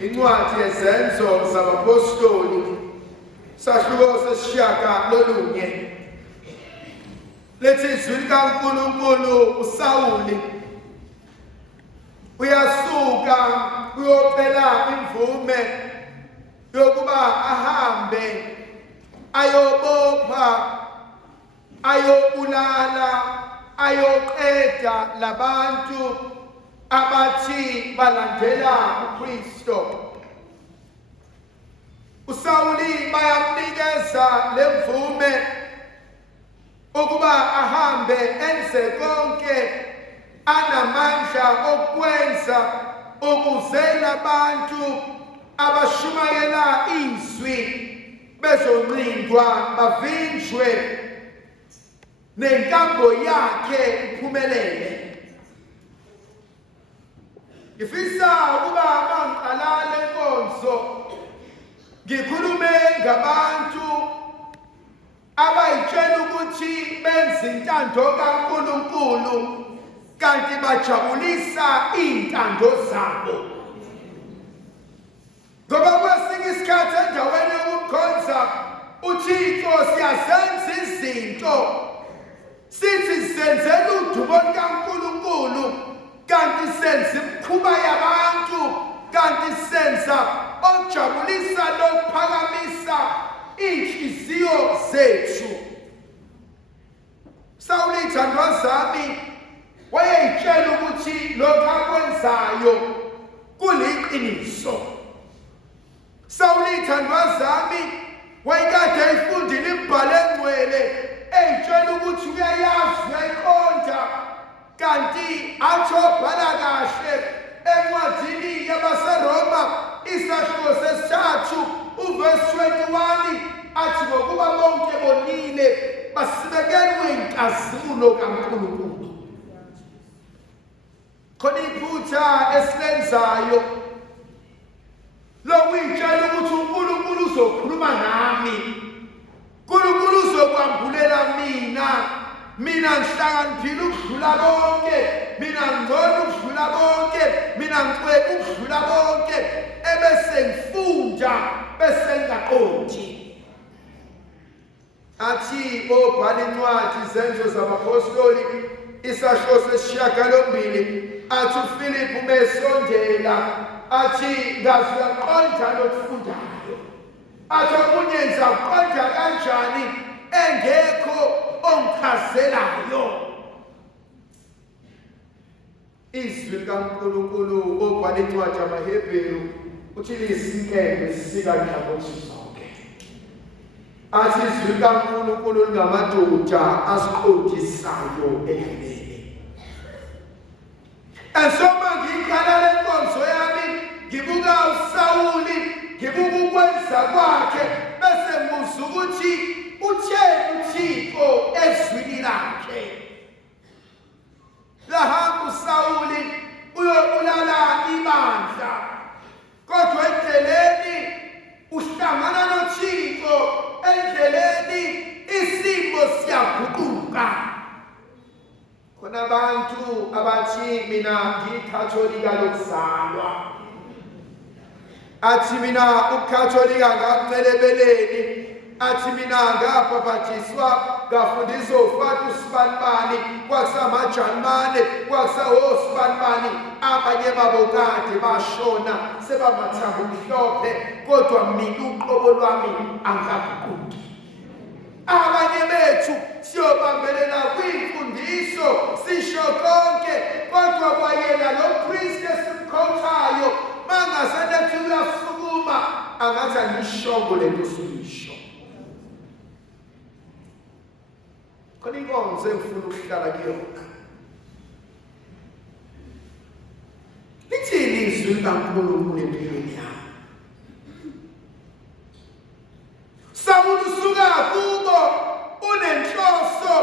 Incwadi yezenzo zabapostoli sahluko sesishiyaka lolunye lethi izwi likaNkulunkulu uSawuli uyasuka uyocela imvume yokuba ahambe ayobopha ayobulala ayoqeda labantu abathi balandela uKristo. uSawuli bayamnikeza lemvume ukuba ahambe enze konke anamandla okwenza ukuze labantu abashumayela izwi bezonqindwa bavinjwe nenkambo yakhe iphumelele. Ngifisa ukuba mangiqala lenkonzo ngikhulume ngabantu abayitshela ukuthi benza intando kaNkulunkulu kanti bajabulisa intando zabo. Ngoba kwesinye isikhathi endaweni yokumkhonza uThixo siyazenza izinto sithi senzela udumo lukaNkulunkulu kanti senza imikhuba yabantu kanti senza okujabulisa lokuphakamisa inhliziyo zethu. Sawuli ithandwa zami wayeyitshela ukuthi lokhu akwenzayo kuliqiniso. Sawuli ithandwa zami wayekade efundile imibhalo engcwele eyitshela ukuthi uyayazi uyayiqonda kanti athi obhala kahle encwadini yabaseRoma isahluko sesithathu uvesi 21 athi ngokuba bonke bonile basibekelwe inkazimulo kaNkulunkulu. Khona iphutha esilenzayo lokuyitshela ukuthi uNkulunkulu uzokhuluma nami, uNkulunkulu uzokwambulela mina ngihlakaniphile ukudlula bonke, mina ngcono ukudlula bonke, mina ngcwele ukudlula bonke, ebese ngifunda bese ngaqondi. Athi obhala incwadi izenzo zabapostoli isahluko sesishiyagalombili athi uFilipu mesondela athi ngazi uyaqonda lokufundayo, athi omunye ngizaqonda kanjani engekho ongichazelayo. Izwi likaNkulunkulu obhala incwadi yamaHebheru uthi liyisikele sika nhlangothi zonke. athi izwi likaNkulunkulu lingamadoda asiqondisayo endleleni. And so mangiqala le nkonzo yami ngibuka uSawuli, ngibuka ukwenza kwakhe, bese ngibuza ukuthi utheni uThixo ezwini lakhe. Lahamba uSawuli uyobulala ibandla, kodwa endleleni uhlangana noThixo, endleleni isimo siyaguquka. Khona abantu abathi mina ngikatholika lokuzalwa, athi mina ukatholika ngacelebeleni, athi mina ngabhaphathiswa ngafundiswa ufatu sibanibani kwasamaJalimane kwasawosibanibani, abanye babo kade bashona sebamathambo mhlophe, kodwa mina uqobo lwami angaguquki. Abanye bethu siyobambelela kwimfundiso sisho konke, kodwa kwayena lo priest esimkhothayo mangasenethi uyasukuma angathi angishongo lento suyisho. Khona inkonzo engifuna ukuhlala kuyona. Lithini izwi likaNkulunkulu empilweni yami? Sawuli usuka kubo unenhloso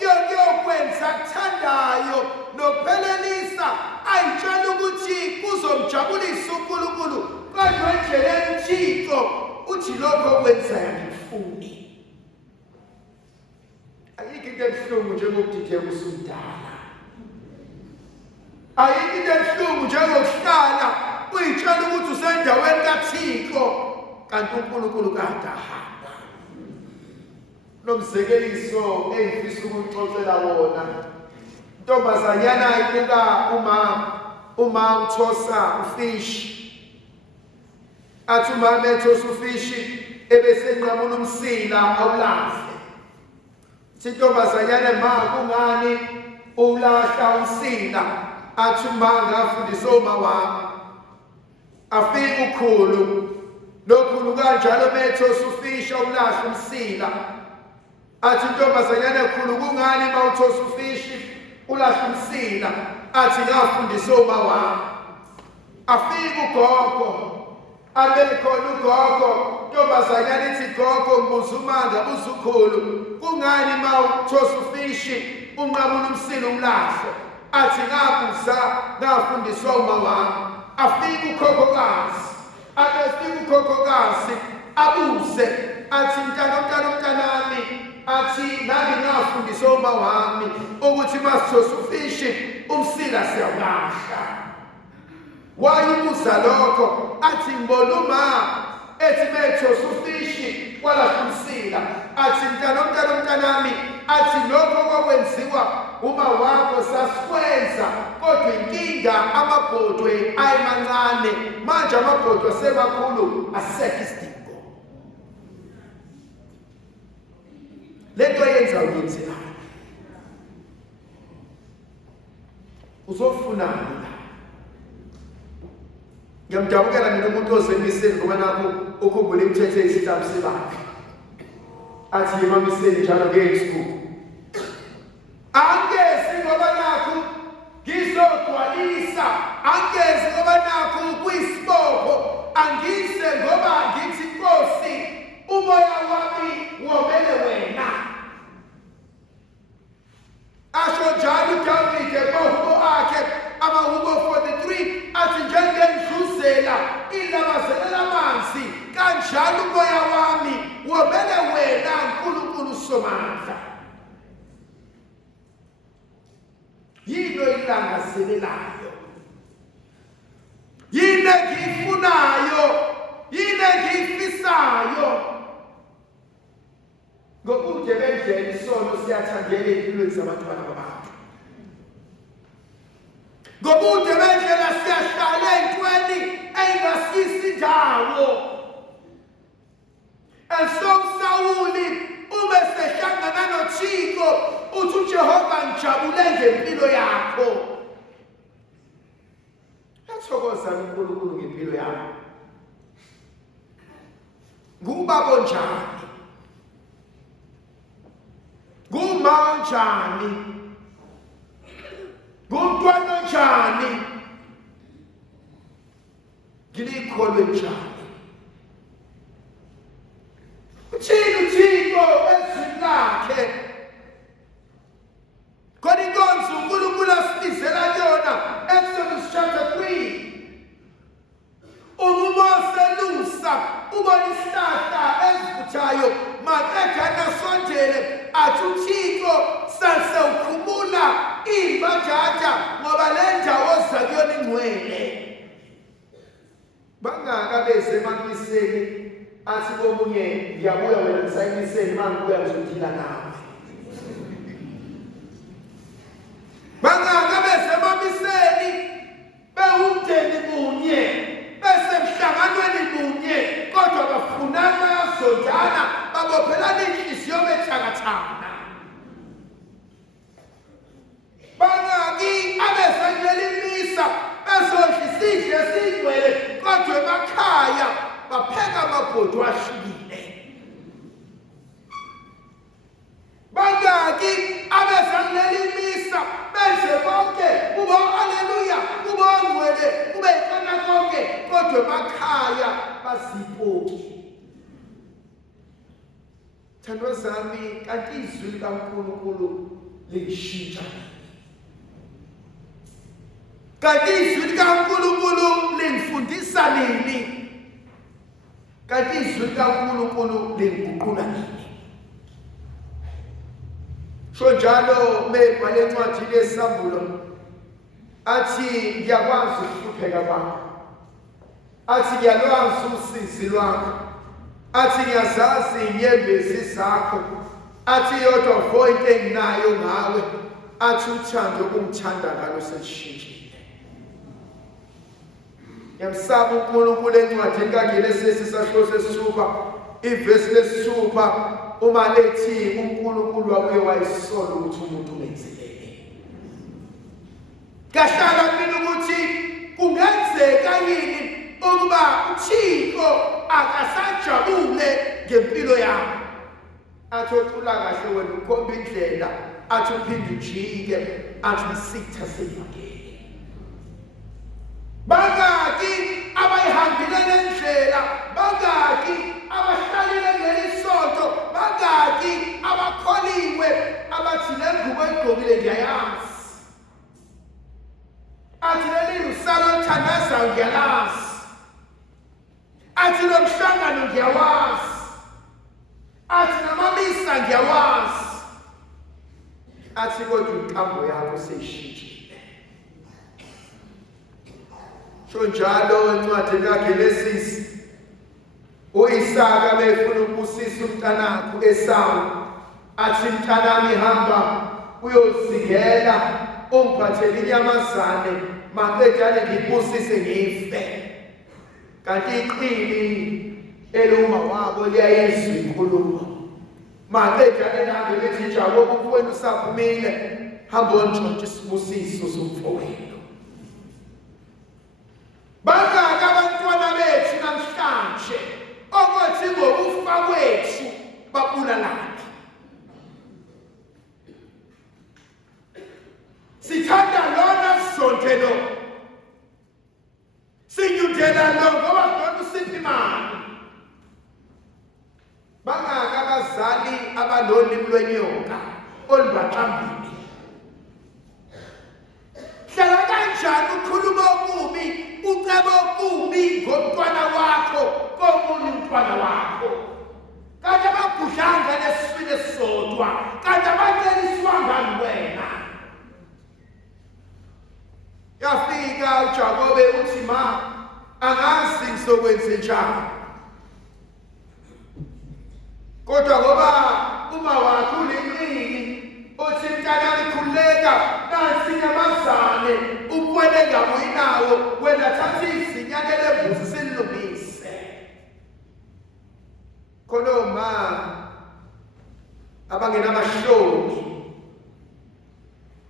yokwenza akuthandayo nokuphelelisa, ayitshela ukuthi kuzomjabulisa uNkulunkulu, kodwa endleleni uThixo uthi lokho okwenzayo ngifuni. Ayikho into ebuhlungu njengokudideka usumdala. Ayikho into ebuhlungu njengokuhlala uyitshela ukuthi usendaweni kaThixo kanti uNkulunkulu kade ahamba. Nomzekeliso engifisa ukuxoxela wona. Intombazanyana ibuka uma uthosa ufish. Athi umama ethosa ufish ebese enqamula umsila awulahle. Intombazanyana ma kungani ulahla umsila? Athi uma ngafundisa uma wami afika ukhulu, lokhulu kanjalo methosa ufish awulahla umsila. Athi intombazanyana ekhulu kungani ma uthosa ufish ulahla umsila? Athi ngafundisa uma wami. Afika ugogo, abekhona ugogo, intombazanyana ithi gogo ngibuza umanga buza ukhulu, kungani ma uthosa ufish unqamula umsila umlahle? Athi ngabuza ngafundiswa uma wami. Afika ukhokhokazi, abefika ukhokhokazi abuze, athi mntanami, athi nami ngafundiswa uma wami ukuthi masithosa ufish umsila siyawulahla. Wayibuza lokho, athi ngibona uma ethi methosa ufish walahla umsila. Athi mntanami, athi lokho kwakwenziwa uma wakho sasikwenza, kodwa inkinga amabhodwe ayemancane, manje amabhodwe asemakhulu asekho isidingo. Lento yenza uyenzela uzofunani la? Ngiyamjabukela mina umuntu ozemiseni ngoba nakho ukhumbula imithetho yesitabisi bakhe. Athi yemamiseni njalo ngesuku. Angezi ngoba nakho ngizogcwalisa, angezi ngoba nakho kuyisibopho, angise ngoba ngithi Nkosi umoya wami womele wena. Asho njalo uDavide kwahubo akhe amahubo 43, athi njengendluzela ilabazelela amanzi kanjalo umoya wami womele wena Nkulunkulu Somandla. Yini ilangazelelayo, yini engiyifunayo, yini engiyifisayo. Ngokude bendlela isono siyathandela empilweni zabantwana babantu. Ngokude bendlela siyahlala entweni engasisi indawo. Sawuli uma sehlangana noThixo uthi uJehova ngijabule ngempilo yakho. Yathokoza uNkulunkulu ngempilo yami. Ngubaba onjani? nguma onjani, ngumntwana onjani, ngilikholwe njani. Uthixo ezwini lakhe khona inkonzo uNkulunkulu asibizela yona Exodus chapter 3. UMose lusa ubona isihlahla esivuthayo maqedana sondele athi uThixo sasewukhumula imbajaja ngoba le ndawo zakuyona ingcwele. Bangaka beze emamiseni athi komunye ngiyabuya wena ngisayimiseni mangibuya ngizophila nawe. Bangaka beze emamiseni bewumndeni munye bese mhlanganweni munye kodwa bafunana bayasondana babophelana inhliziyo bethakathana. Bangaki abesengelimisa bezodla isidlo esigcwele kodwa emakhaya bapheka amabhodo ashibile. Bangaki abesengelimisa benze konke kuba haleluya kuba ngcwele kube ikona konke kodwa emakhaya basipoki. Thandwa zami kanti izwi likaNkulunkulu lishintsha. Kanti izwi likaNkulunkulu lingifundisa nini? Kanti izwi likaNkulunkulu lingiguqula nini? Sho njalo mebhale encwadini yesambulo athi ngiyakwazi ukuhlupheka kwakho, athi ngiyalwazi usizi lwakho, athi ngiyazazi inyembezi zakho, athi yodwa vo into enginayo ngawe, athi uthando ungithanda ngalo selishintshile. Ngiyamsaba uNkulunkulu encwadini kaGenesisi isahluko sesithupha ivesi lesithupha uma lethi uNkulunkulu wabuye wayisola ukuthi umuntu ungenzelele. Kahlala mina ukuthi kungenzeka yini ukuba uThixo akasajabule ngempilo yami. Athi ucula kahle wena ukhomba indlela, athi uphinde ujike, athi isitha sivakele. Bangaki abayihambile lendlela, bangaki abahlalile ngelisonto, bangaki abakholiwe abathi le ngubo egqokile ngiyayazi, athi leli usala oluthandazayo ngiyalazi, athi lo mhlangano ngiyawazi, athi namamisa ngiyawazi, athi kodwa inkambo yakho seyishintshile. Sho njalo encwadini kaGenesisi uIsaka befuna ukubusisa umntanakho Esawu, athi mntanami hamba uyozingela ungiphathele inyamazane maqedane ngibusise ngife. Kanti iqili eluma wabo liyayizwa inkulumo maqedane nalo lithi njalo ukuwena usaphumile hamba ontshontshe isibusiso somfowenu. Bangaki abantwana bethu namhlanje okuthi ngokufa kwethu babulalana. Sithanda lona sonke lo, sinyundela lo ngoba sona usiphi imali. Bangaki abazali abanolimi lwenyoka olubaqambile. Hlala kanjani ukhuluma okubi, uceba okubi ngomntwana wakho komunye umntwana wakho? Kanti abagudlanga nesifini esisodwa, kanti abaceliswa ngani wena? Yafika uJakobe uthi ma angazi ngizokwenze njani, kodwa ngoba uma wakho ulinqini uthi mntanami khuleka nansi inyamazane ubone ngabuyi nawo wena thatha izinyane lembuzi silungise. Khona oma abangenamahloni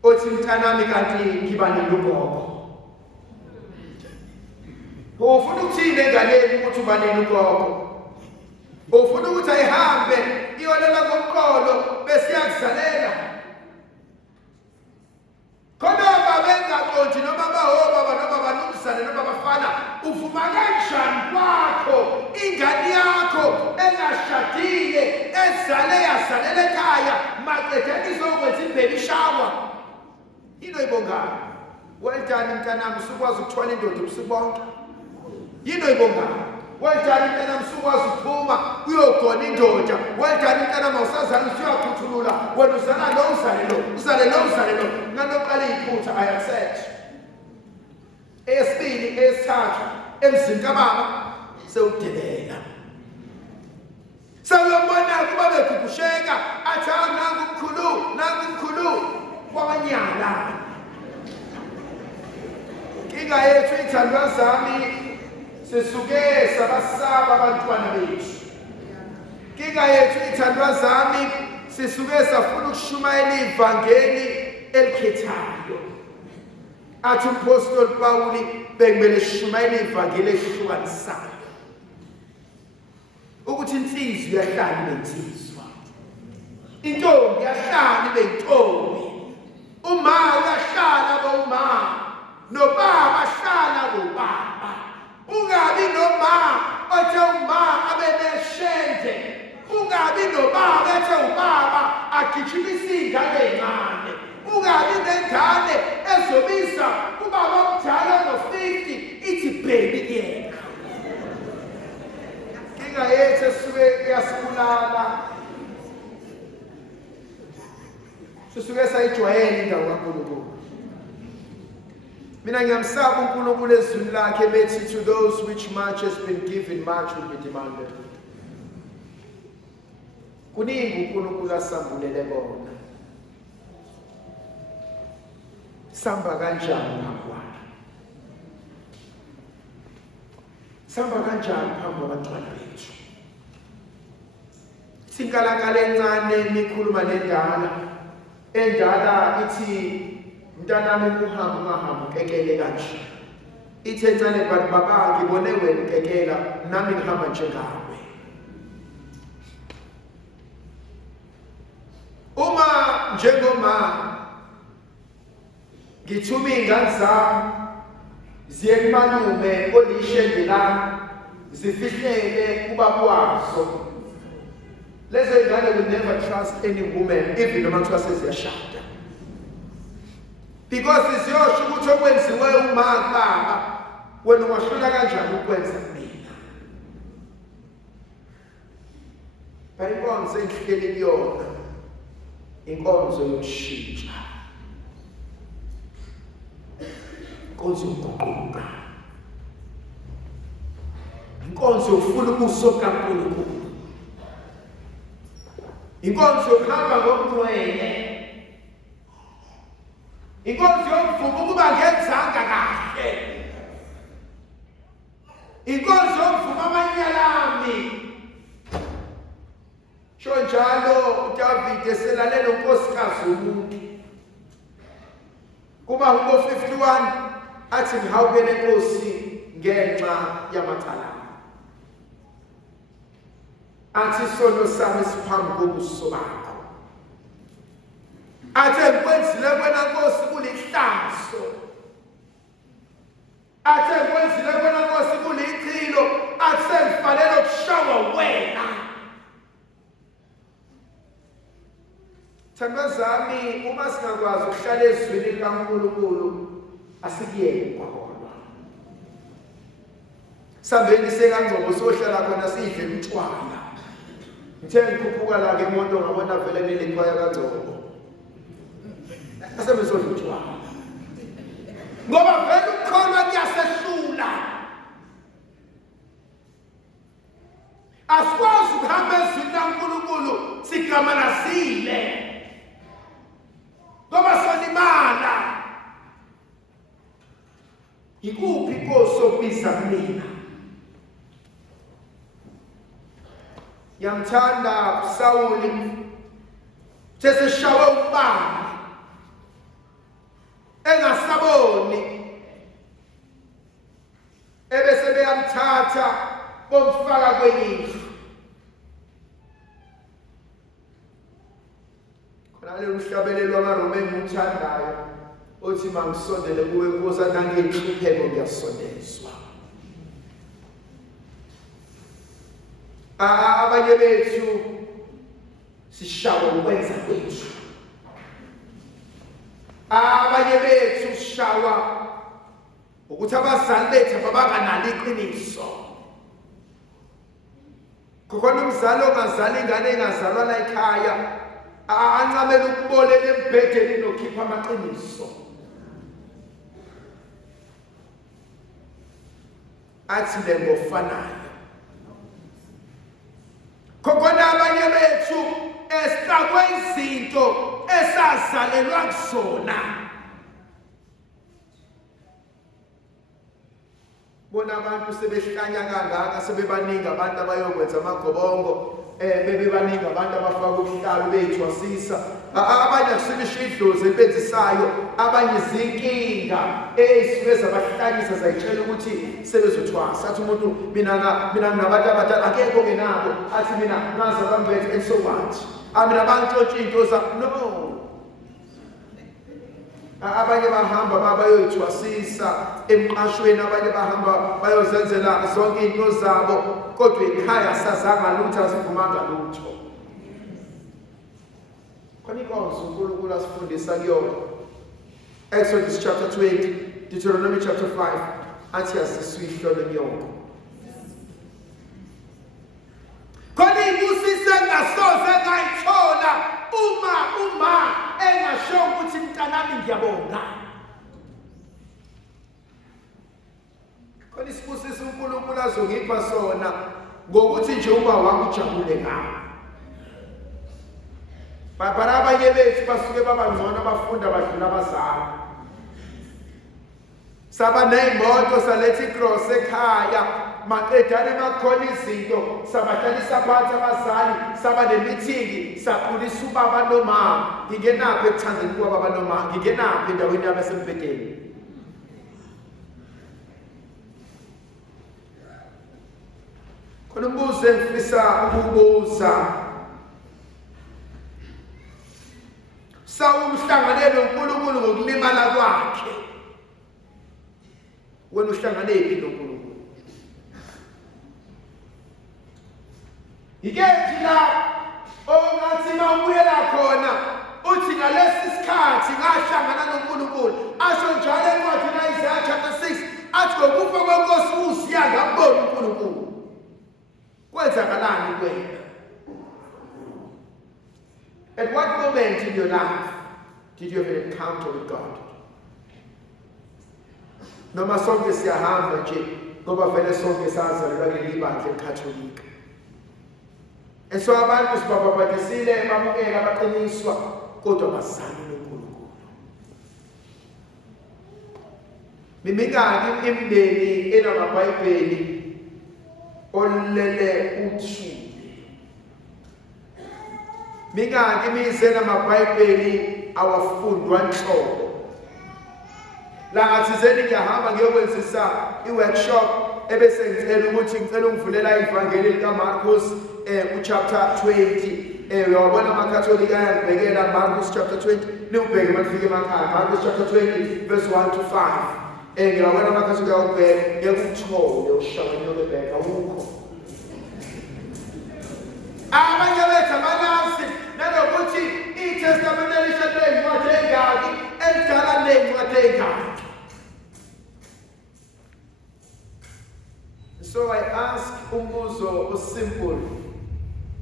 uthi mntanami kanti ngiba nelugogo. Ufuna ukuthini enganeni ukuthi uba nelugogo? Ufuna ukuthi ayihambe iyolela komqolo bese iyakuzalela? engashadile ezale yasalela ekhaya maqedeni izokwenza ibaby shower. Yini oyibongayo? Well done mntanami, usukwazi ukuthwala indoda ubusuku bonke. Yini oyibongayo? Well done mntanami, usukwazi ukuphuma uyogona indoda. Well done mntanami, awusazali usuyakhuthulula. Wena uzala lo, uzale lo. Nanoqala iphutha, I accept. Eyesibili, eyesithathu, emzini kababa sewudelela. Sawubona kuba bekhukusheka athi nangu umkhulu kwabanyala. Inga yethu ithandwa zami sisuke sabasaba abantwana bethu. Inga yethu ithandwa zami sisuke safuna ukushumayela ivangeli elikhethayo. Athi umpostoli Pawuli bekumele sishumayele ivangeli eshukwanisayo. Ukuthi insizwa iyahlala ibe insizwa. Intombi iyahlala ibe intombi. Uma uyahlala abe uma. Nobaba ahlala ngobaba. Ungabi noma othe uma abe neshente. Ungabi nobaba ethe ubaba agijimisa ingane encane. Ungabi nengane ezobisa ubaba omdala no-50 ithi baby yena. Inga yethu esuke iyasibulala. Sisuke sayijwayela indawo kaNkulunkulu. Mina ngiyamsaba uNkulunkulu ezwini lakhe bethi to those which much has been given much will be demanded. Kuningi uNkulunkulu asambulele bona. Samba kanjani ngakwana? Samba kanjani phambi kwabantwana bethu? Sinkalakala encane nikhuluma nendala. Endala ithi mntanami uhambe ukekele kanje. Ithe encane bantu baba ngibone wena ukekela nami ngihamba njengawe. Uma njengomama ngithuma ingane zami ziye kumalume olishenge lami zifihlele ubaba wazo. Lezo ingane will never trust any woman even noma kuthiwa seziyashada. Because isiyosho ukuthi okwenziwe uma kubaba wena ungahlula kanjani ukwenza mina. Bayibonze enhleli kuyona inkonzo yokushintsha. Inkonzo yokuguquka. Inkonzo yokufuna ubuso kaNkulunkulu. Inkonzo yokuhamba ngomgcwele. Inkonzo yokuvuma ukuba ngenzanga kahle. Inkonzo yokuvuma amanyala ami. Sho njalo uDavid eselalela unkosikazi umuntu. Kuba ngo-51 athi ngihawukele Nkosi ngenxa yamacala. Athi isono sami siphambi kobuso bakho. Athi ngikwenzile kwena Nkosi kulihlazo. Athi ngikwenzile kwena Nkosi kulichilo. Athi sengifanele ukushawa wena. Thandwa zami, uma singakwazi ukuhlala ezwini likaNkulunkulu asikuyeke ukukholwa. Sambeni sekangcobo sohlala khona sidle utshwala. Ngithe ngikhuphuka la ngemoto ngabona vele nelikhwaya kaNgcobo. Asembe sodla utshwala. Ngoba vele ukukholwa kuyasehlula. Asikwazi ukuhamba ezwini likaNkulunkulu sigamalazile. Ngoba solimala. Ikuphi Nkosi okubiza mina? Yamthanda uSawuli seseshawe ubani engasaboni ebese beyamthatha bomfaka kwenyindlu. Khona le uhlabelelwa amaroma engimthandayo othi mangisondele kuwe Nkosi nangenhlupheko ngiyasondezwa. abanye bethu sishawa ukwenza kwethu, abanye bethu sishawa ukuthi abazali bethu ababanganalo iqiniso. Kukhona umzali ongazali ingane engazalwa la ekhaya ancamela ukubolela embhedeni nokhipha amaqiniso, athi le ngofanayo. Kukhona abanye bethu esixakwe izinto esazalelwa kuzona. Bona abantu sebehlanya kangaka, sebebaningi abantu abayokwenza amagobongo, bebebaningi abantu abafaka ubuhlalu beyithwasisa, abanye akusebisha idlozi elibenzisayo, abanye izinkinga ezisuke zabahlanyisa zayitshela ukuthi sebezothwasa. Athi umuntu mina nginabantu abadala, akekho ngenabo, athi mina ngazi abambethe, and so what? Mina bangitshontsha into zabo. No. Abanye bahamba bayoyithwasisa emqashweni, abanye bahamba bayozenzela zonke into zabo, kodwa ekhaya sazanga lutho, asivumanga lutho. Khona inkonzo uNkulunkulu asifundisa kuyona. Exodus chapter 20, Deuteronomy chapter 5, athi asiswihlo lenyongo. Khona inbusiso engasoze ngayithola uma engasho ukuthi mntanami ngiyabonga. Khona isibusiso uNkulunkulu azongipha sona ngokuthi nje uba wami ujabule ngawo. Babara abanye bethu basuke babangcono abafunda badlula abazali. Saba ney'moto saletha icross ekhaya, maqedane makhona izinto sabahlalisa phansi abazali, saba nemithingi, sakhulisa ubaba nomama. Ngingenaphi ekuthandeni kwababa nomama? Ngingenaphi endaweni yami esembhedeni? Khona umbuzo engifisa ukubuza. Sawule uhlangane noNkulunkulu ngokulimala kwakhe. Wena uhlangane phi noNkulunkulu? Ikethi la ongathi mawubuyela khona uthi ngalesi sikhathi ngahlangana noNkulunkulu. Asho njalo encwadini kaIsaiah chapter 6 athi ngokufa kwenkosi uZiya ngabona uNkulunkulu. Kwenzakalani kuwena? At what moment in your life did you have an encounter with God? Noma sonke siyahamba nje ngoba vele sonke sazalelwa kuleli bandla eKatholika. And so abantu sibababadisile bamukela baqiniswa kodwa bazali noNkulunkulu. Mimingaki imindeni enamaBhayibheli olele uthuli? Mingaki imize namaBhayibheli awafundwa nhlobo? La ngathizeni ngiyahamba ngiyokwenzisa iworkshop ebese ngicela ukuthi ngicela ungivulela ivangeli likaMarcus chapter 20. Uyabona amakatholika ayangibhekela Marcus chapter 20, niubheke manifike emakhaya. Marcus chapter 20 verse 1 to 5. Ngiyabona amakatholika ayangibheka ngekuthole ushawe niyobheka ukho. Abanye bethu abanazi nanokuthi iTestament elishade incwadi engaki, elidala nencwadi engaki. So I ask umbuzo simple.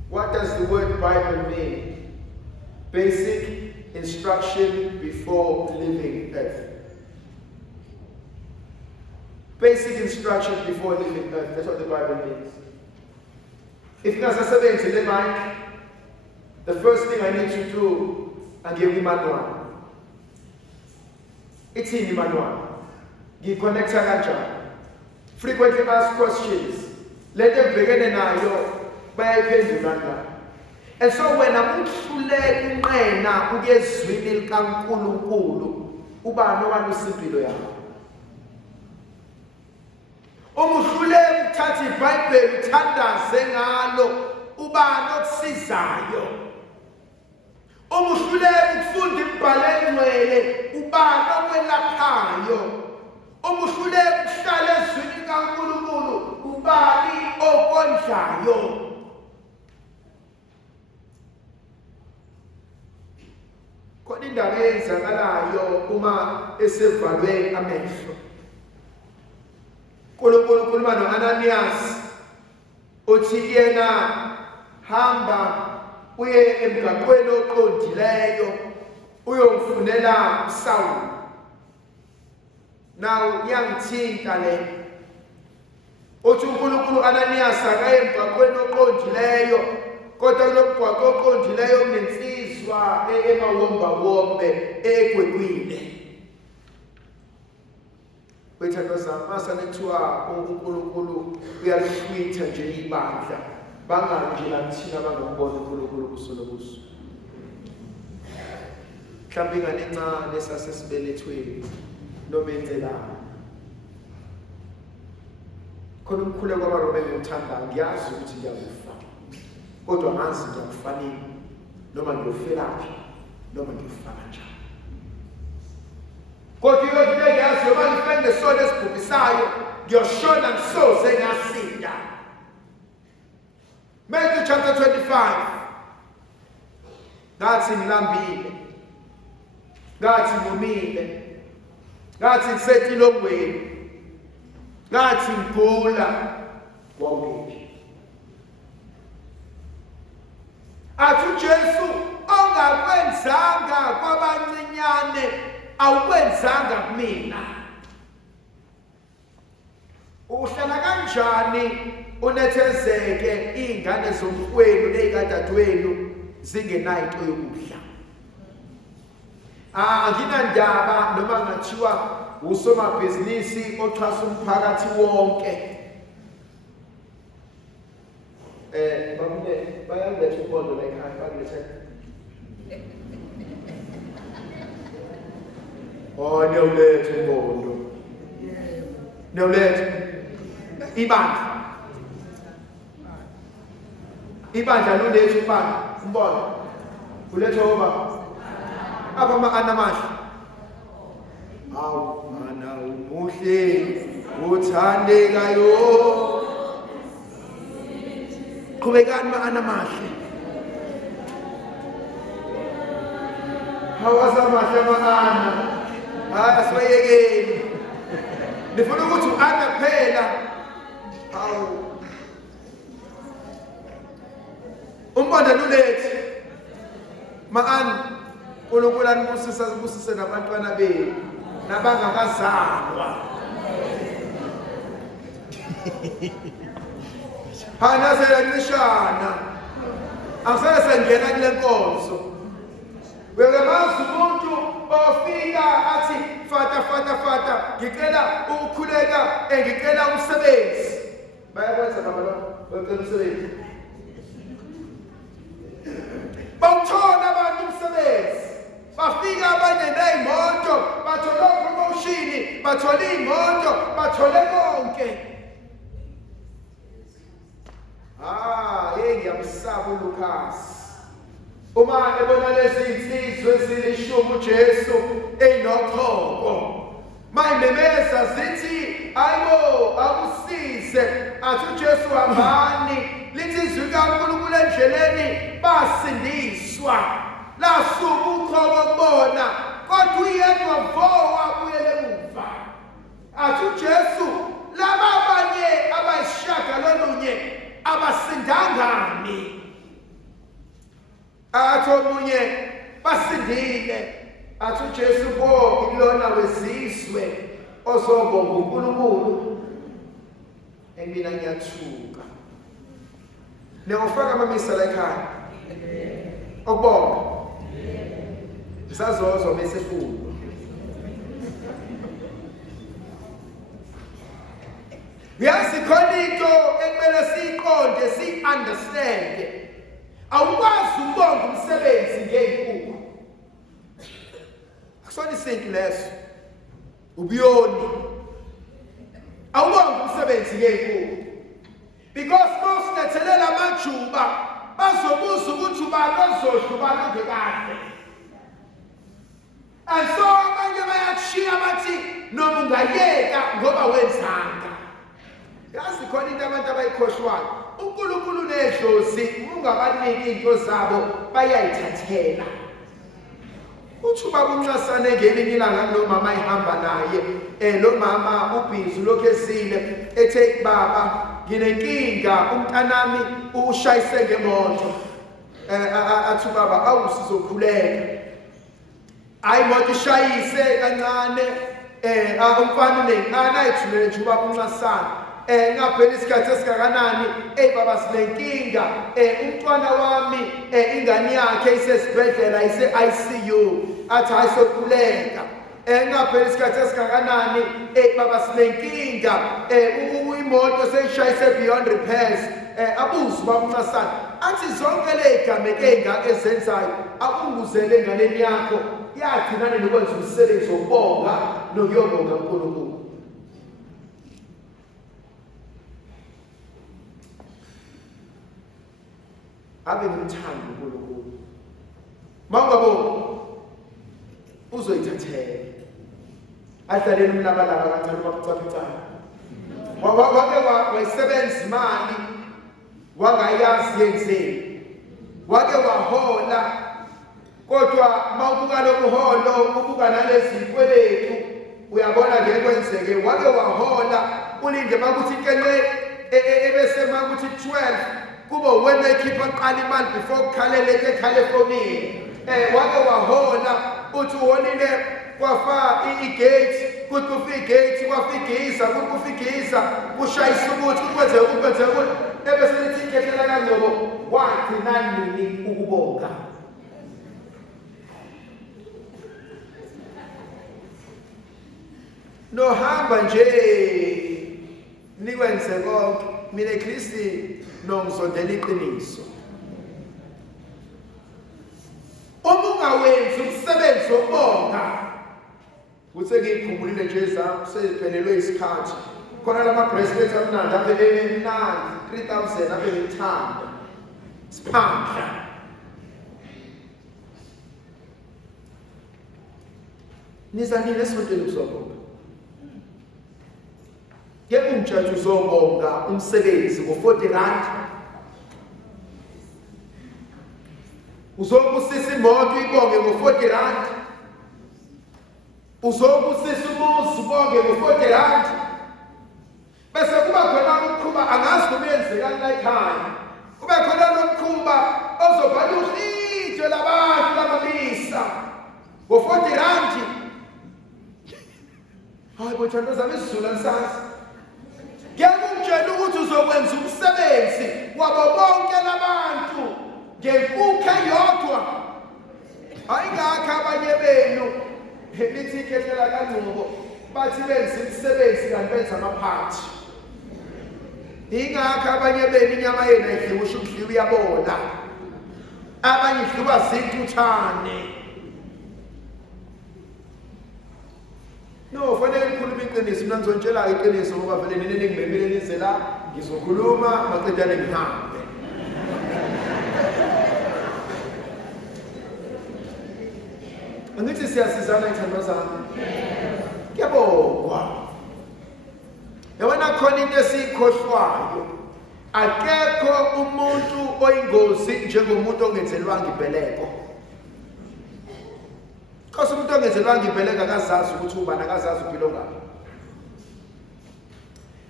What does the word Bible mean? Basic instruction before leaving earth. Basic instruction before leaving earth. That's what the Bible means. If ngasasebenzi le mic, the first thing I need to do, angiyeka imanual. Ithini imanual? Ngiconnecta kanjani? Frequently asked questions. Let them begin nayo bayayiphendula la. And so when amuhluleka unqena ukuyezwini likaNkulunkulu, ubani owalusa impilo yakho? Umuhluleka ukuthatha iBhayibheli uthandaze ngalo, ubani okusizayo? Umuhluleka ukufunda imibhalo engcwele, ubani okwelaphayo? Umuhluleka ukuhlala ezwini likaNkulunkulu, ubani okondlayo? khona indaba eyenzakalayo uma esevalwe amehlo. uNkulunkulu ukhuluma no-Ananias uthi yena hamba uye emgaqweni oqondileyo uyomfunela uSawuli. Now iyangithinta le. Uthi uNkulunkulu Ananias akaye emgaqweni oqondileyo kodwa kulomgwaqo oqondileyo kunensizwa emawomba-wombe egwegwile. Wethandwa zami, mase kuthiwa uNkulunkulu uyalishwitha nje ibandla, bangabi nje lathina bangambona uNkulunkulu kuso nokuso. Mhlawumbe ingane encane esasesibelethweni noma enzelana. Khona umkhuleko kwabaRoma enguthandayo, ngiyazi ukuthi ngiyakufa, kodwa ngazi ngiyakufanele, noma ngiyofelaphi, noma ngiyofa kanjani. Kodwa iyo into engiyazi noma ngifike ngesono esibhubhisayo, ngiyoshona ngisoze ngasinda. Matthew chapter 25. Ngathi ngilambile, ngathi ngomile, ngathi ngisetilongweni, ngathi ngigula, wawuphi? Athi uJesu ongakwenzanga kwabancinyane awukwenzanga kumina. Uhlala kanjani unethezeke izingane zomfowenu nezikadadewenu zingenayo into yokudla? Anginandaba noma ngathiwa usomabhizinisi oxhasa umphakathi wonke. Babule bayaletha ubondo la ekhaya, bakulethe. Oh, newuletha ubondo. Newuletha ibandla. Ibandla luletha ubandla, umbona. Uletha oba. Apa ma-anamahle. Hawu mana umuhle uthandekayo. Qhubekani ma-anamahle. Hawasamahle ama-ana. Asibayekeni. Nifuna ukuthi u-ana phela. Hawu. Umbona lulethi. Ma-ana. uNkulunkulu anibusise nabantwana benu nabangakazalwa. Hana seyancishana. Asele sengena kule nkonzo. Uyamazi umuntu ofika athi fata ngicela ukukhuleka ngicela umsebenzi. Bayakwenza nabalo bacela umsebenzi. Bawuthola abantu umsebenzi. Bafika abanye nezimoto, bathola promotion, bathola imoto, bathole konke. Ngiyamsaba uLukas. Uma ebona lezi insizwe ezilishumi uJesu eyinothoko. Mayimemeza zithi, "Ayibo, akusize." Athi uJesu hambani, lithi izwi kaNkulunkulu endleleni basindiswa. Lasuku uqobo kubona, kodwa uyedwa vo wabuyele emuva. Athi uJesu, laba abanye abayishagalolunye abasindangani? Athi omunye basindile. Athi uJesu, bo ilona wezizwe ozobonga uNkulunkulu. Mina ngiyathuka. Nengofaka amamisa la ekhaya. Okubonga. Sazozo bese futhi. Yazi khona into ekumele siyiqonde, si-understand. Awukwazi ukubonga umsebenzi ngey'nkukhu. Akusona isinto leso. Ubuyoni. Awubonga umsebenzi ngey'nkukhu. Because most nethelela amajuba bazobuza ukuthi ubani ozodla ubani ongekahle. And so abanye bayakushiya bathi noma ungayeka ngoba wenzanga. Yazi khona into abantu abayikhohlwayo. uNkulunkulu nedlozi ungabaniki into zabo bayayithathela. uthi ubaba uNcasane ngelinye ilanga lo mama ihamba naye lo mama ubhizi lokho esile ethe baba nginenkinga umntanami ushayise ngemoto athi baba awusizokhuleka hayi imoto ishayise kancane umfana unenkana ayithulele nje ubaba uNcasane ngaphela isikhathi esingakanani baba sinenkinga umntwana wami ingane yakhe isesibhedlela ise-ICU athi ayisokhuleka ngaphela isikhathi esingakanani baba sinenkinga imoto seyishayise beyond repairs abuze ubaba uNcasane athi zonke ley'gameko ey'ngaka ezenzayo akunguzele enganeni yakho yagcina nokwenza umsebenzi wokubonga nokuyobonga uNkulunkulu. Ave ngimthanda uNkulunkulu. Mawungabonga uzoyithathela. Adlalela umlabalaba kancane wakucaphicana. Wake wayisebenza imali wangayazi yenzeni. Wake wahola kodwa mawubuka lokuholo ubuka nalezi zikweletu uyabona ke kwenzeke wake wahola ulinde makuthi kenye ebese makuthi 12 kuba wena ekhipha qala imali before ukhalele ekhale efonini wake wahola uthi uholile kwafa igate kuthi kufa igate kwafigiza kuthi kufigiza kushayisa ukuthi ukwenze ebese lithi ikhehlela kaNgcobo wathi nani ukubonga nohamba nje nikwenze konke mina eKristi nongizondela iqiniso uma ungawenzi umsebenzi wokubonga kuthe ngiyikhumulile nje zami seziphelelwe isikhathi khona lama bracelet amnandi aphelele emnandi 3000 aphe ngithanda siphandla nizanile esontweni kuzobonga yebo umtshela uzobonga umsebenzi ngo40 rand uzobusisa imoto ibonge ngo40 rand uzobusisa umuzi ubonge ngo40 rand bese kuba khona umkhuba angazi noma yenzekani la ekhaya kube khona nomkhuba ozobhala uhitho labantu lamabisa ngo40 rand hayi bothando zami isizulu ansazi ngiyakutshela ukuthi uzokwenza umsebenzi wabo bonke labantu ngenkukhu eyodwa hayi ngakho abanye benu lithi ikhehlela kaNgcobo bathi benza umsebenzi kanti benza amaphathi ingakho abanye benu inyama yena idliwa usho ukudliwa uyabona abanye idliwa zintuthane no fanele ngikhuluma iqiniso mina ngizontshela iqiniso ngoba vele nini ngimemile nize la ngizokhuluma maqedane ngihambe angithi siyasizana ithando zami kuyabongwa yabona khona into esiyikhohlwayo akekho umuntu oyingozi njengomuntu ongenzelwanga ibheleko Kasi umuntu ongenzelwanga ibheleka akazazi ukuthi ubani akazazi impilo ngaphi.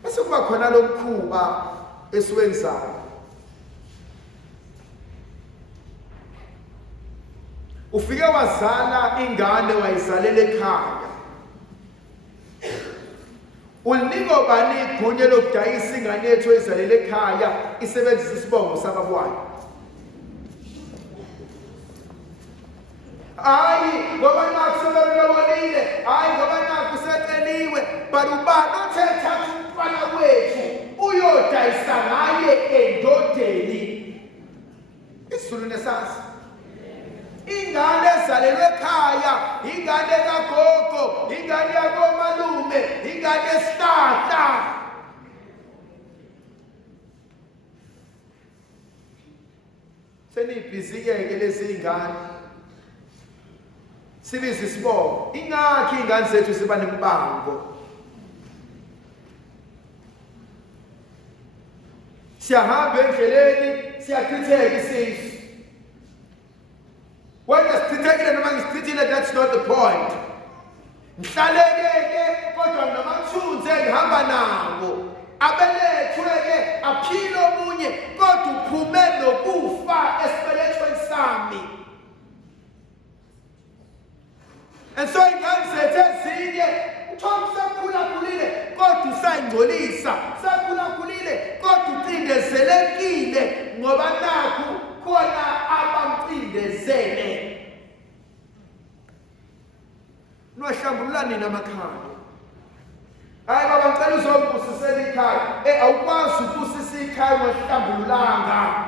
Bese kuba khona lokukhuba esiwenzayo. Ufike wazala ingane wayizalela ekhaya. Ulinika bani igunya lokudayisa ingane yethu ezalela ekhaya isebenzisa isibongo sababwayo. Hayi ngoba nakusebenzelile hayi ngoba nakuseteliwe barubani othetha umntwana wethu uyodayisa ngaye endodeni isizulu nesazi ingane ezalelwe ekhaya ingane kagogo ingane yakomalume ingane esihlahla senibhizike lezi ingane sibiza isibongo ingakho ingane zethu siba nembango siyahamba endleleni siyachitheka isizwe Whether sichithekile noma ngisithithile, that's not the point. Ngihlaleke kodwa namathunzi engihamba nawo abelethwe-ke aphile omunye kodwa uphume nokufa esibelethweni sami. And so ingane zethu ezinye uthola usakhulakhulile kodwa usayingcolisa, usakhulakhulile kodwa ucindezelekile ngoba nakhu khona abamcindezele. Niwahlambulula nina amakhaya. Hayi baba ngicela uzongibusisela ikhaya. Awukwazi ukubusisa ikhaya ungahlambululanga.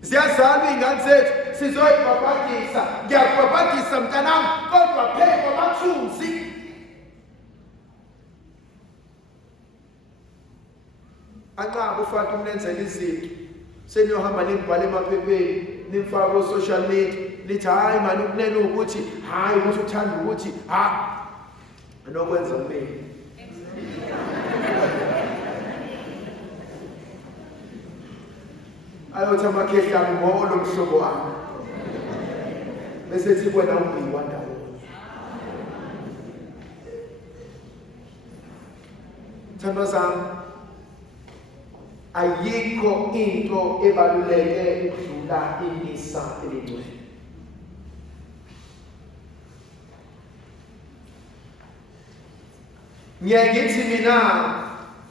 Ziyazalwa iy'ngane zethu sizoyibhabhadisa. Ngiyakubhabhadisa mntanami kodwa phekwa amathunzi. Anqaba ufake umlenzela izinto. Seniyohamba nibhale emaphepheni, nimfake ku-social media, nithi hayi mani ukunene ukuthi hayi ukuthi uthanda ukuthi anokwenza kumina. Ayothi amakhehlane ngolo mhlobo wami. Bese ethi kwena umbiwa ndawonye. Thandwa zami, ayikho into ebaluleke ukudlula imisa elingcwele. Ngiyayithi mina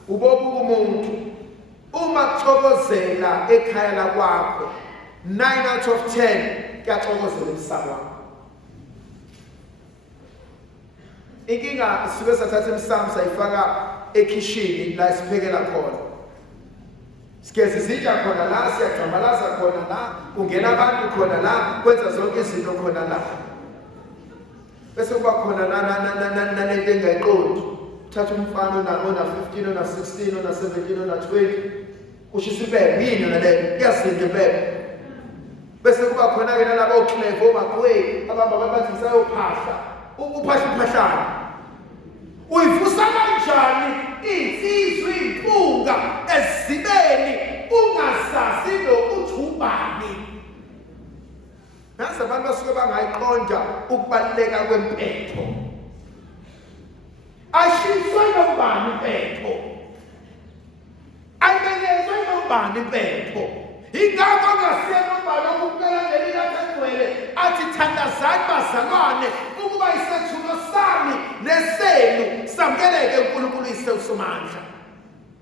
ubobuka umuntu uma kuxokozela ekhaya lakwakho 9 out of 10 kuyaxokozela emsamo wakho. Inkinga sisuke sathatha emsamo sayifaka ekhishini la siphekela khona. Sigeza izitsha khona la, siyagcambalaza khona la, kungena abantu khona la, kwenza zonke izinto khona la. Bese kuba khona nalento engayiqondi. Uthatha umfana ona 15, ona 16, ona 17, ona 20, ushisa ibele, yini naleyo, kuyasinda ibele. Bese kuba khona-ke nalabo oClevo, omagwe, abamba bathi sayophahla, uphahla uphahlana. Uyivusa kanjani insizwa impunga ezibeni ungasazi nokuthi ubani? Nasi abantu basuke bangayiqonda ukubaluleka kwempetho. Ashiswe nobani impetho? Ayibekezwe nobani impetho? Ingakho ngasiya nobani okuphela ngelilapha egcwele athi thandazani bazalwane ukuba isethulo sami nesenu samkeleke uNkulunkulu ise uSomandla.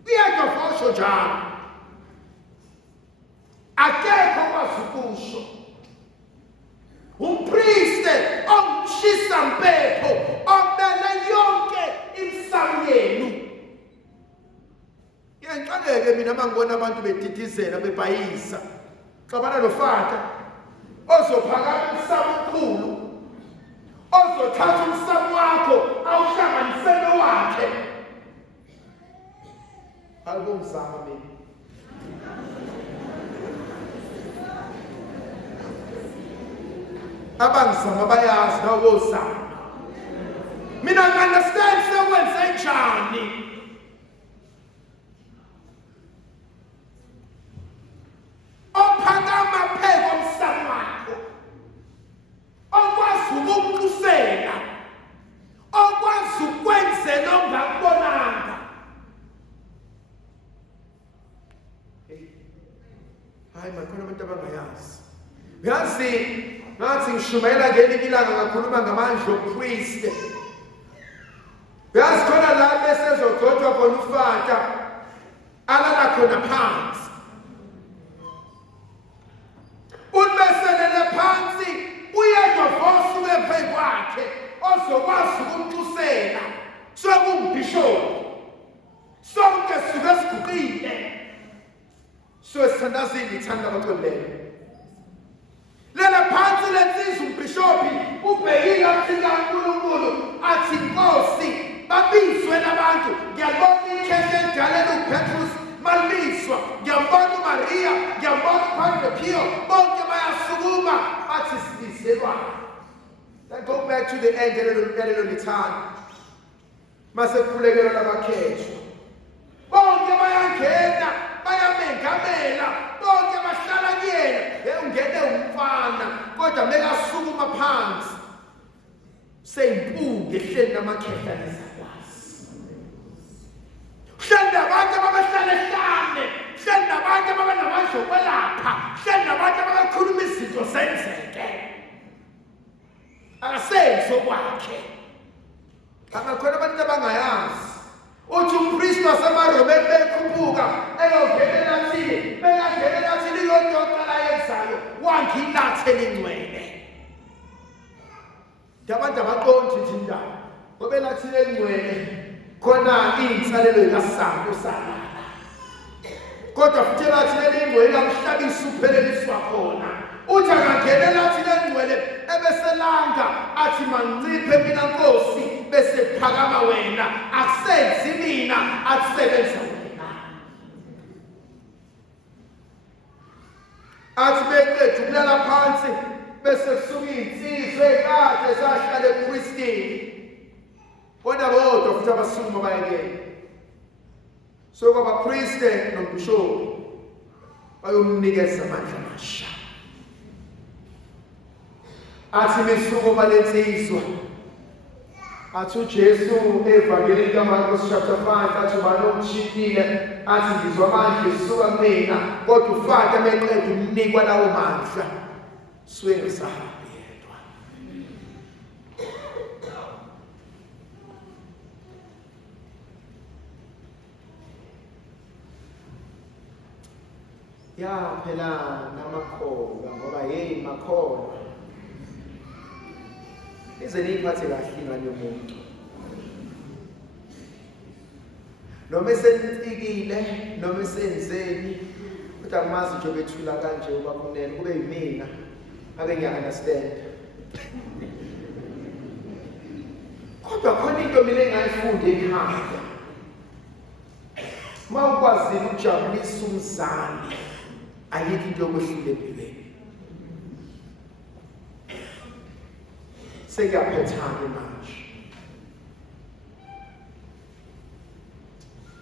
Uyakufosho njalo. Akekho kwazi ukusho. Umpriest omshisa mpepho obela yonke imsamo yenu. Ngiyanxaleke mina mangibona abantu bedidizela bebhayisa. Xabana noFata ozophakama umsamo omkhulu. Ozothatha umsamo wakho awuhlanganise nowakhe. Akungizama mina. Abangizama bayazi nawozama. Mina ngi-understand sekwenze njani. Ophakama phezu komsamo wakho. Okwazi ukukusela. Okwazi ukwenzela ongakubonanga. Hayi makhona abantu abangayazi. Uyazi ngathi ngishumayela ngelinye ilanga ngakhuluma ngamandla obupriest. Uyazi khona la bese ezogcotshwa khona uFata alala khona phansi. Ubeselele phansi uyedwa vosi wephe kwakhe ozokwazi ukumxusela sokumbishophu. Sonke suke siguqile. Sithandazile ithanda abaqondileyo. Lela phansi lensizwa umbishophi ubhekile amthika uNkulunkulu athi Nkosi babizwe labantu. Ngiyabona ikhehla elidalela uPetrus malibizwa. Ngiyabona uMaria, ngiyabona uPandre Pio, bonke bayasukuma bathi sibizelwa. Then go back to the end elelo lithanda. Mase kulekelwa labakhethwa. Bonke bayangena, bayamengamela, bonke bahlala kuyena. Ungene umfana kodwa bekasukuma phansi seyimpunge ehleli namakhehla nezakwazi. Hleli nabantu ababehlala ehlane, hleli nabantu ababenamandla okwelapha, hleli nabantu ababekhuluma izinto zenzeke. Akasenzi okwakhe. Abakhona abantu abangayazi. Uthi umpristi wasemaRomeni bekhuphuka eyongenela thile, beyangenela thile yonke la yenzayo, wangilathe lingcwele. Abantu abaqondi nje indaba. Ngoba lathile lingcwele khona insalelo yikaSanto salala. Kodwa futhi lathile lingcwele amhlabisa upheleliswa khona. Uthi angangenela thile lingcwele ebeselanga athi manciphe mina Nkosi bese phakama wena, akusenzi mina akusebenza wena. Athi beqedwe ukulala phansi bese kusuka insizwe ekade zahlala ePristini. Bona bodwa futhi abasukuma bayekela. So kwaba priest nombishop bayomnikeza amandla amasha. Athi mesukuma lensizwa. Athi uJesu evangelini kaMarcos chapter 5 athi banomshikile athi ngizwa manje suka kumina kodwa ufake meqedwe umnikwa lawo mandla suke ngisahambi yedwa. Ya phela namakhola ngoba hey makhola ize niyiphathe kahle ingane yomuntu. Noma esentikile noma esenzeni kodwa akumazi nje bethula kanje ubakumnene kube yimina ake ngiya-understand. Kodwa khona into mina engayifunde ekhaya. Uma ukwazile ukujabulisa umzali ayikho into yokwehlula empilweni. Sekuyaphethana manje.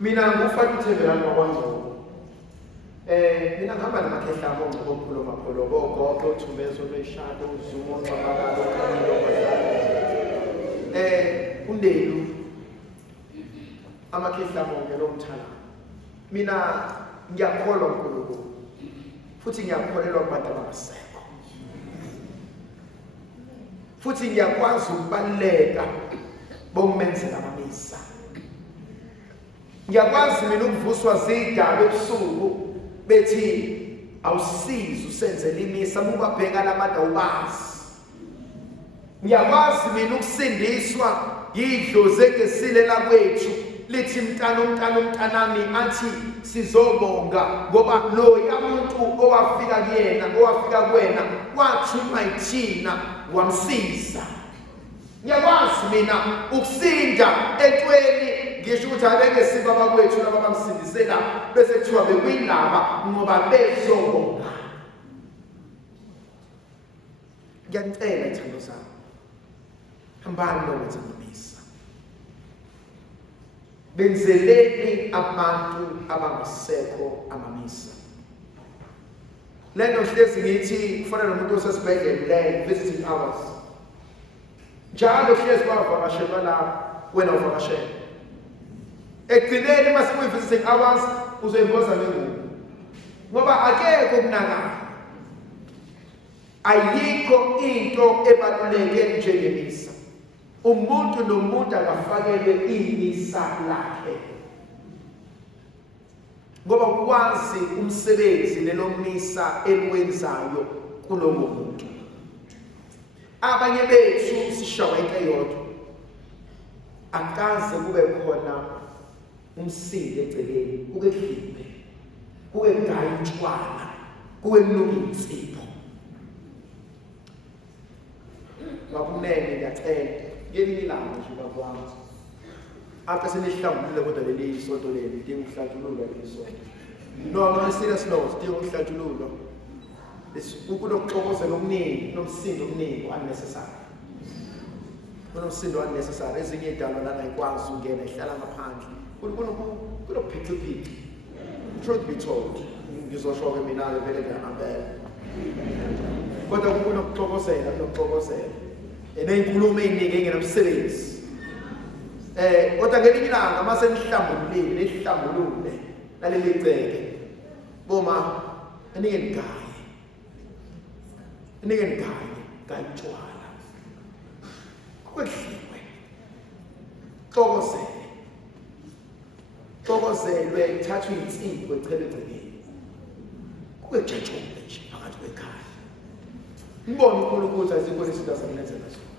Mina ngufaka uThembelani wakwaNgcobo. Mina ngihamba namakhehla abo Ngcobo omkhulu mapholobo ogogo uThumezo lweshado uZuma onxabalalo uKhamilo bazali. Undelu amakhehla abo ngelomthala. Mina ngiyakholwa uNkulunkulu. Futhi ngiyakholelwa kubantu abangasekho. Futhi ngiyakwazi ukubaleka bomenzela amamisa. Ngiyakwazi mina ukuvuswa zidaba ebusuku bethi awusizi usenzele imisa ubabheka lamada ubazi. Ngiyakwazi mina ukusindiswa yidlozi engesilela kwethu lithi umntanami athi sizobonga ngoba lo yamuntu owafika kuwena wathuma yithina wamsiza. Ngiyakwazi mina ukusinda entweni ngisho ukuthi abeke sibaba kwethu laba bamsindisela bese kuthiwa bekuyilaba ngoba bezobonga. Ngiyanicela ithando sami, hambani lokwenza amamisa. Benzeleni abantu abangasekho amamisa. Lento hlezi ngithi kufanele nomuntu osesibhedlela visiting hours. Njalo hlezi bavakashela la wena uvakashela. Ekugcineni mase visiting hours uzoyimboza lengubo. Ngoba akekho kunaka. Ayikho into ebaluleke njengemisa. Umuntu nomuntu akafakele imisa lakhe. Ngoba ukwazi umsebenzi nelomisa eliwenzayo kulowo muntu. Abanye bethu sishawa into eyodwa. Akaze kube khona umsindi eceleni, kuke kuhliphe, kuke kugaya utshwala, kuke kunuka insipho. Ngakumnene ngiyacela ngelinye ilanga nje bakwami. After senihlambulule kodwa leli isonto leli lidinga ukuhlanjululwa lesonto. No, serious no, sidinga ukuhlanjululwa. Kunokuxokozela okuningi, kunomsindo omningi unnecessary. Kunomsindo unnecessary. Ezinye idalwa lana ikwazi ukungena ihlala ngaphandle. Kunophiciphici. Truth be told, ngizosho ke mina vele ngiyahambela. kodwa kunokuxokozela kunokuxokozela neyinkulumo eziningi engenomsebenzi kodwa ngelinye ilanga uma senihlambulule nihlambulule naleli ceke boma enike nigaye kantshwala kwedliwe xokozelwe kuthathwe insimbi kwechelwe egcekeni kube jejumbe nje phakathi kwekhaya ngibona uNkulunkulu ukuthi azikho lezinto azenza nazo